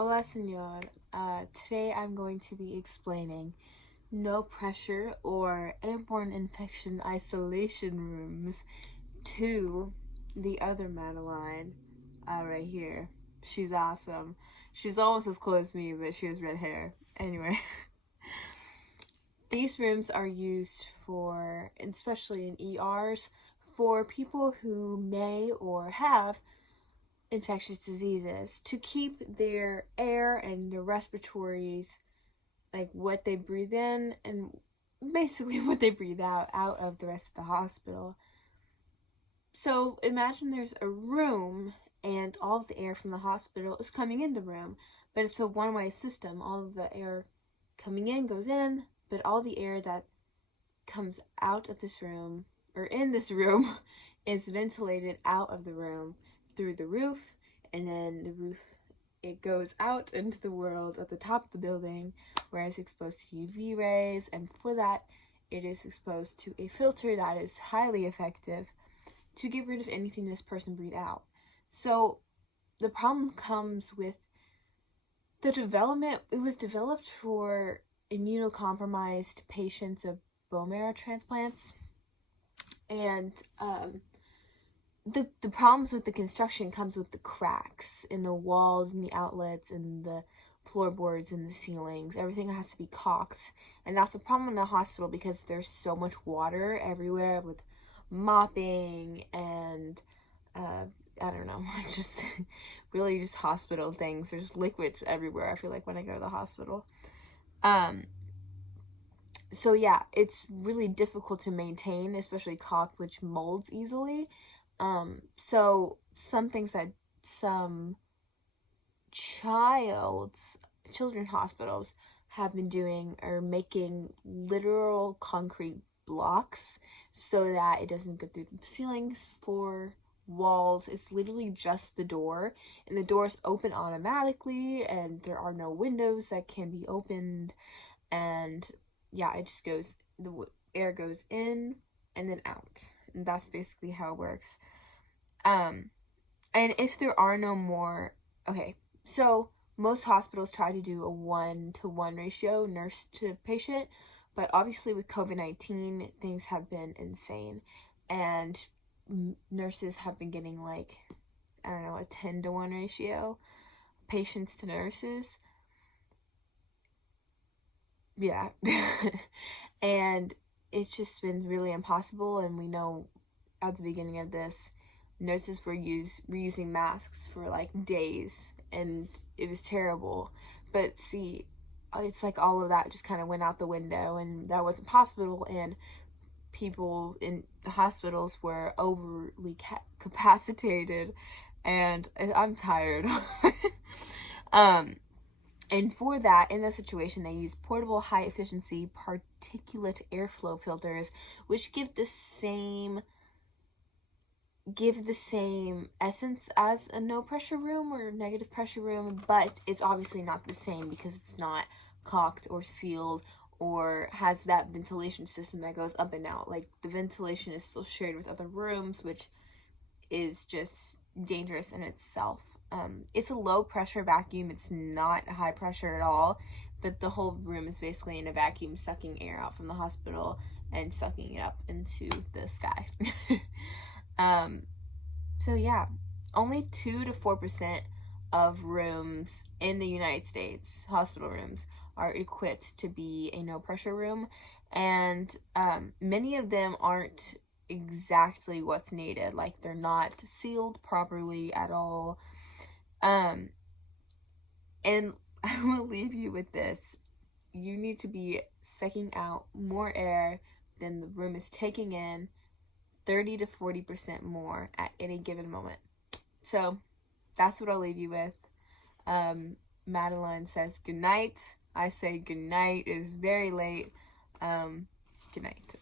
Hola, señor. Today I'm going to be explaining no pressure or airborne infection isolation rooms to the other Madeline right here. She's awesome. She's almost as cool as me, but she has red hair. Anyway, these rooms are used for, especially in ERs, for people who may or have infectious diseases to keep their air and their respiratories, like what they breathe in and basically what they breathe out of the rest of the hospital. So imagine there's a room and all of the air from the hospital is coming in the room, but it's a one-way system. All of the air coming in goes in, but all the air that comes out of this room or in this room is ventilated out of the room through the roof, and then the roof, it goes out into the world at the top of the building where it's exposed to UV rays, and for that it is exposed to a filter that is highly effective to get rid of anything this person breathed out. So the problem comes with the development. It was developed for immunocompromised patients of bone marrow transplants, and the problems with the construction comes with the cracks in the walls and the outlets and the floorboards and the ceilings. Everything has to be caulked, and that's a problem in the hospital because there's so much water everywhere with mopping and I don't know, just really just hospital things. There's liquids everywhere, I feel like, when I go to the hospital. So yeah, it's really difficult to maintain, especially caulk, which molds easily. So some things that some children's hospitals have been doing are making literal concrete blocks so that it doesn't go through the ceilings, floor, walls. It's literally just the door, and the doors open automatically, and there are no windows that can be opened, and yeah, it just goes, the air goes in and then out, and that's basically how it works. And if there are no more, okay, so most hospitals try to do a 1-to-1 ratio, nurse to patient, but obviously with COVID-19 things have been insane, and nurses have been getting, like, I don't know, a 10-to-1 ratio, patients to nurses. Yeah. And it's just been really impossible, and we know at the beginning of this, nurses were using masks for like days, and it was terrible. But see, it's like all of that just kind of went out the window, and that wasn't possible, and people in the hospitals were overly capacitated, and I'm tired. And for that, in that situation, they use portable high-efficiency particulate airflow filters, which give the same essence as a no-pressure room or negative pressure room, but it's obviously not the same because it's not caulked or sealed or has that ventilation system that goes up and out. Like, the ventilation is still shared with other rooms, which is just dangerous in itself. It's a low pressure vacuum. It's not high pressure at all, but the whole room is basically in a vacuum, sucking air out from the hospital and sucking it up into the sky. So yeah, only 2 to 4% of rooms in the United States, hospital rooms, are equipped to be a no pressure room, and many of them aren't exactly what's needed. Like, they're not sealed properly at all. And I will leave you with this. You need to be sucking out more air than the room is taking in, 30 to 40% more at any given moment. So that's what I'll leave you with. Madeline says good night. I say good night. It is very late. Good night.